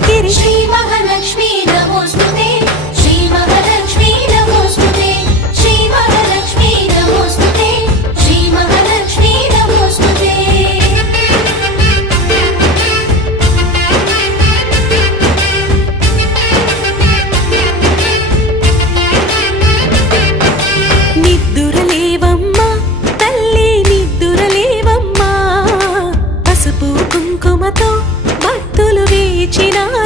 కిరికిరి శ్రీ మహాలక్ష్మీ నమోస్తుతే శ్రీ మహాలక్ష్మీ నమోస్తుతే శ్రీ మహాలక్ష్మీ నమోస్తుతే శ్రీ మహాలక్ష్మీ నమోస్తుతే నిద్దురలేవమ్మా తల్లి నిద్దురలేవమ్మా పసుపు కుంకుమతో భక్తులు వేచినారు